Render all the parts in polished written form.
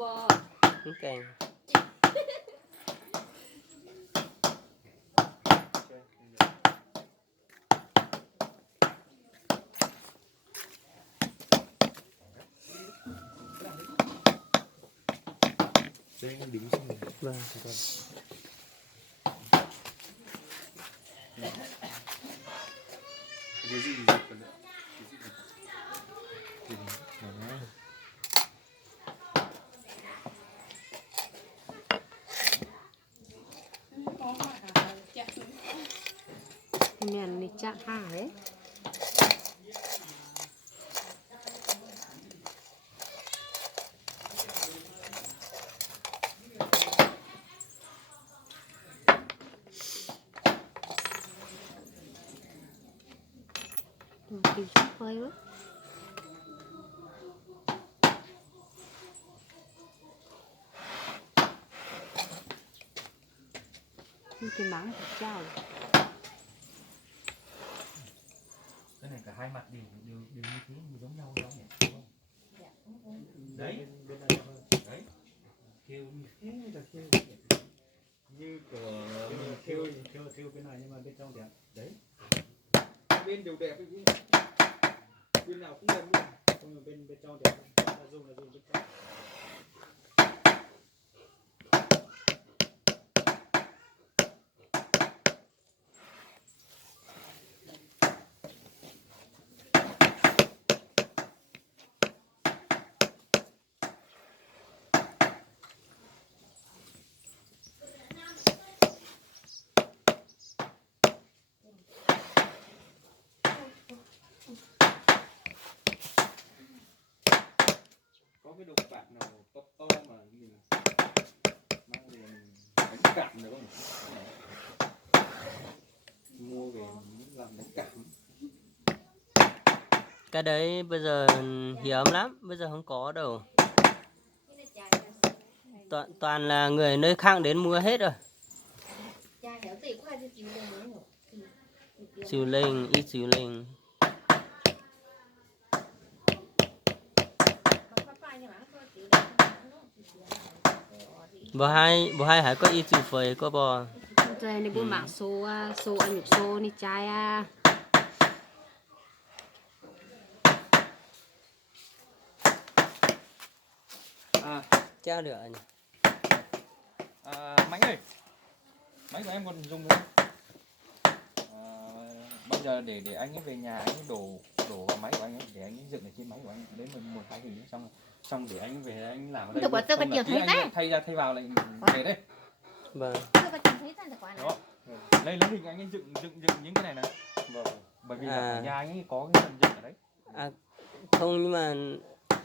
Ok. Đây anh đứng xem. Vâng. Cái gì gì còn nữa? Cái gì? Đó. Thì miền này chạm hà đấy. Kìm chút phơi quá. Cái mắng của chào. Cái này cả hai mặt đều như thế, giống nhau đúng không? Đấy, đấy. Kêu như thế là kêu như của kêu cái này nhưng mà bên trong đẹp. Đấy. Bên đều đẹp ấy. Bên nào cũng đẹp luôn. Nhưng mà bên trong đẹp. Là dùng bên trong. Có cái đồ bạc nào to mà mình mang về mình đánh cảm được không? Mua về làm đánh cảm. Cái đấy bây giờ hiếm lắm, bây giờ không có đâu. Toàn là người nơi khác đến mua hết rồi. Xỉu linh, ít xỉu linh. Bò hai hãy có ít xỉu phơi có bò. Rồi này bố mạng số anh nhục số này chai à. Chao được anh. Mãnh ơi, máy của em còn dùng nữa. Bây giờ để anh ấy về nhà anh ấy đổ vào máy của anh ấy để anh ấy dựng ở trên máy của anh ấy. Đến một cái hình xong để anh về anh làm ở đây. Tôi có nhiều thấy đấy. Thay ra thay vào lại về đây. Vâng. Đó. Lấy hình anh ấy dựng những cái này này. Vâng. Bởi vì là ở nhà anh ấy có cái phần dựng ở đấy. Không, nhưng mà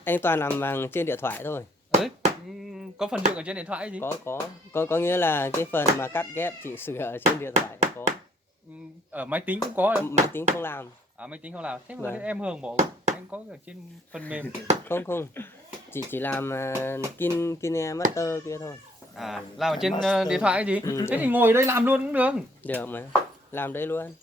anh toàn làm bằng trên điện thoại thôi. Có phần dựng ở trên điện thoại gì? Có nghĩa là cái phần mà cắt ghép chỉnh sửa ở trên điện thoại có. Ở máy tính cũng có. Máy tính không làm. Máy tính không làm. Thế mà Vâng. em Hường bảo anh có ở trên phần mềm. Không. Chỉ làm KineMaster kia thôi. Làm ở trên điện thoại gì? Thế thì ngồi đây làm luôn cũng được. Được mà. Làm đây luôn.